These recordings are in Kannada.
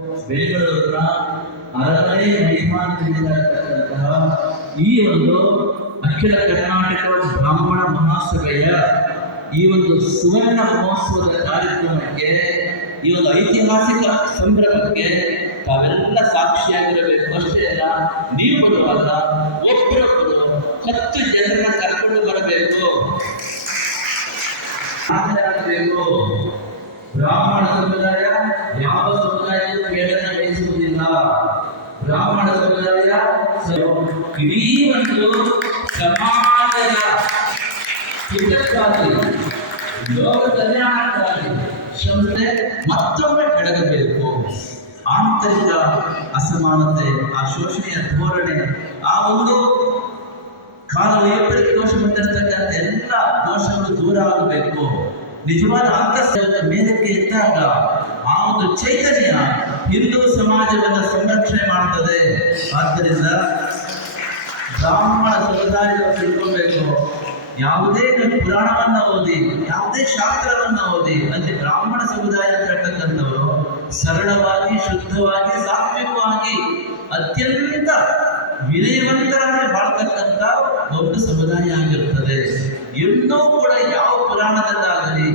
ಬೆಂಗಳೂರಿನ ಅರಮನೆ ಮಹಿಮಾಂತರಿರ್ತಕ್ಕಂತಹ ಈ ಒಂದು ಅಖಿಲ ಕರ್ನಾಟಕ ಬ್ರಾಹ್ಮಣ ಮಹಾಸಭೆಯ ಈ ಒಂದು ಸುವರ್ಣ ಮಹೋತ್ಸವದ ಕಾರ್ಯಕ್ರಮಕ್ಕೆ, ಈ ಒಂದು ಐತಿಹಾಸಿಕ ಸಂಭ್ರಮಕ್ಕೆ ತಾವೆಲ್ಲ ಸಾಕ್ಷಿಯಾಗಿರಬೇಕು ಅಷ್ಟೇ ಅಲ್ಲ, ನೀವು ಬರುವಾಗ ಒಬ್ಬರೊಬ್ಬರು ಹತ್ತು ಜನರನ್ನ ಕರ್ಕೊಂಡು ಬರಬೇಕು. ಹಾಜರಾಗಬೇಕು ಬ್ರಾಹ್ಮಣ ಸಮುದಾಯ ಯಾವ ಸಮುದಾಯಕ್ಕೂ ಕೇಳನ ಬಯಸುವುದಿಲ್ಲ ಬ್ರಾಹ್ಮಣ ಸಮುದಾಯ ಸ- ಇಡೀ ಒಂದು ಸಮಾಜದ ಹಿತಕ್ಕಾಗಿ ಲೋಕ ಕಲ್ಯಾಣಕ್ಕಾಗಿ ಶ್ರಮತೆ ಮತ್ತೊಮ್ಮೆ ಬೆಳಗಬೇಕು. ಆಂತರಿಕ ಅಸಮಾನತೆ, ಆ ಶೋಷಣೆಯ ಧೋರಣೆ, ಆ ಒಂದು ಕಾಲ ಏಪ್ರಿಲ್ ದೋಷ ಬಂದಿರತಕ್ಕಂಥ ಎಲ್ಲ ದೋಷಗಳು ದೂರ ಆಗಬೇಕು. ನಿಜವಾದ ಅಂತಸ್ಥ ಮೇಲಕ್ಕೆ ಎದ್ದಾಗ ಆ ಒಂದು ಚೈತನ್ಯ ಹಿಂದೂ ಸಮಾಜವನ್ನು ಸಂರಕ್ಷಣೆ ಮಾಡ್ತದೆ ಆದ್ದರಿಂದ ಬ್ರಾಹ್ಮಣ ಸಮುದಾಯವನ್ನು ತಿಳ್ಕೊಬೇಕು. ಯಾವುದೇ ಪುರಾಣವನ್ನ ಓದಿ, ಯಾವುದೇ ಶಾಸ್ತ್ರವನ್ನ ಓದಿ, ಅಲ್ಲಿ ಬ್ರಾಹ್ಮಣ ಸಮುದಾಯ ಅಂತ ಸರಳವಾಗಿ, ಶುದ್ಧವಾಗಿ, ಸಾತ್ವಿಕವಾಗಿ ಅತ್ಯಂತ ವಿನಯವಂತರಾಗಿ ಬಾಳ್ತಕ್ಕಂಥ ಒಂದು ಸಮುದಾಯ ಆಗಿರುತ್ತದೆ ಇನ್ನೂ ಕೂಡ ಯಾವ ಪುರಾಣದಲ್ಲಾಗಲಿ,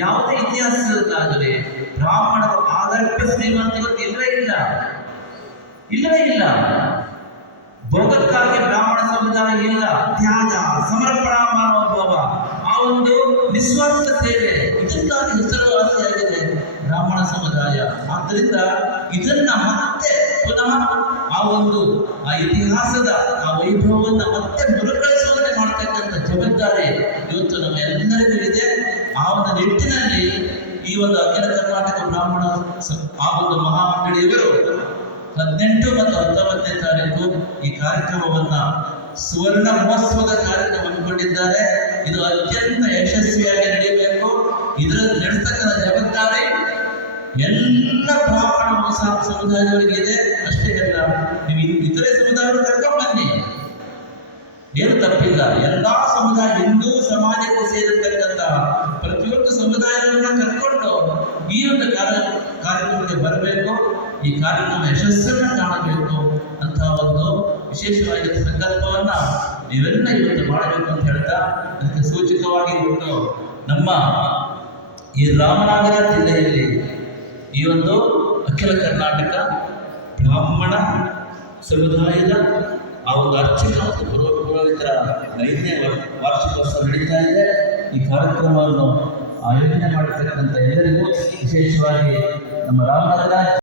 ಯಾವುದೇ ಇತಿಹಾಸದಲ್ಲಾಗಲಿ ಬ್ರಾಹ್ಮಣರು ಆದರ್ಶ ಶ್ರೀಮಂತರು ಇಲ್ಲ. ಇಲ್ಲವೇ ಇಲ್ಲ. ಭೋಗಕ್ಕಾಗಿ ಬ್ರಾಹ್ಮಣ ಸಮುದಾಯ ಇಲ್ಲ. ತ್ಯಾಗ ಸಮರ್ಪಣಾ ಮನೋಭಾವ ಆ ಒಂದು ನಿಸ್ವಾರ್ಥ ಸೇವೆ ಇದಕ್ಕಾಗಿ ಹೆಸರುವಾಸಿಯಾಗಿದೆ ಬ್ರಾಹ್ಮಣ ಸಮುದಾಯ. ಆದ್ದರಿಂದ ಇದನ್ನ ಮತ್ತೆ ಪುನಃ ಆ ಒಂದು, ಆ ಇತಿಹಾಸದ, ಆ ವೈಭವವನ್ನು ಮತ್ತೆ ಮರುಕಳಿಸುವಂತೆ ಮಾಡ್ತಕ್ಕಂಥ ಜವಾಬ್ದಾರಿ ಇವತ್ತು ನಮ್ಮೆಲ್ಲರಿಗೂ ಇದೆ. ಆ ಒಂದು ನಿಟ್ಟಿನಲ್ಲಿ ಈ ಒಂದು ಅಖಿಲ ಕರ್ನಾಟಕ ಬ್ರಾಹ್ಮಣ ಆ ಒಂದು ಮಹಾಮಂಡಳಿಯವರು ಹದಿನೆಂಟು ಮತ್ತು ಹತ್ತೊಂಬತ್ತನೇ ತಾರೀಕು ಈ ಕಾರ್ಯಕ್ರಮವನ್ನ ಸುವರ್ಣ ಮಹೋತ್ಸವದ ಕಾರ್ಯಕ್ರಮ ಹಮ್ಮಿಕೊಂಡಿದ್ದಾರೆ. ಇದು ಅತ್ಯಂತ ಯಶಸ್ವಿಯಾಗಿ ನಡೆಯಬೇಕು. ಇದರ ನಡೆಸ್ತಕ್ಕಂಥ ಜವಾಬ್ದಾರಿ ಎಲ್ಲ ಬ್ರಾಹ್ಮಣ ಸಮುದಾಯದವರಿಗೆ ಇದೆ. ಅಷ್ಟೇ ಅಲ್ಲ, ನೀವು ಇತರೆ ಸಮುದಾಯಗಳು ಕರ್ಕೊಂಡು ಬನ್ನಿ. ಏನು ತಪ್ಪಿಲ್ಲ. ಎಲ್ಲಾ ಸಮುದಾಯ ಹಿಂದೂ ಸಮಾಜಕ್ಕೆ ಸೇರಿರ್ತಕ್ಕಂತಹ ಪ್ರತಿಯೊಂದು ಸಮುದಾಯವನ್ನ ಕರ್ಕೊಂಡು ಈ ಒಂದು ಕಾರ್ಯ ಕಾರ್ಯಕ್ರಮಕ್ಕೆ ಬರಬೇಕು, ಈ ಕಾರ್ಯಕ್ರಮ ಯಶಸ್ಸನ್ನು ಕಾಣಬೇಕು ಅಂತ ಒಂದು ವಿಶೇಷವಾಗಿ ಸಂಕಲ್ಪವನ್ನ ನೀವೆಲ್ಲ ಇವತ್ತು ಮಾಡಬೇಕು ಅಂತ ಹೇಳ್ತಾ ಅದಕ್ಕೆ ಸೂಚಕವಾಗಿ ಇವತ್ತು ನಮ್ಮ ಈ ರಾಮನಗರ ಜಿಲ್ಲೆಯಲ್ಲಿ ಈ ಒಂದು ಅಖಿಲ ಕರ್ನಾಟಕ ಬ್ರಾಹ್ಮಣ ಸಮುದಾಯದ ಆ ಒಂದು ಅರ್ಚಕ ಮತ್ತು ಪುರೋ- ಪುರೋಹಿತರ ಐದನೇ ವಾರ್ಷಿಕೋತ್ಸವ ನಡೀತಾ ಇದೆ. ಈ ಕಾರ್ಯಕ್ರಮವನ್ನು ಆಯೋಜನೆ ಮಾಡಿರ್ತಕ್ಕಂಥ ಎಲ್ಲರಿಗೂ ವಿಶೇಷವಾಗಿ ನಮ್ಮ ರಾಮನಗರ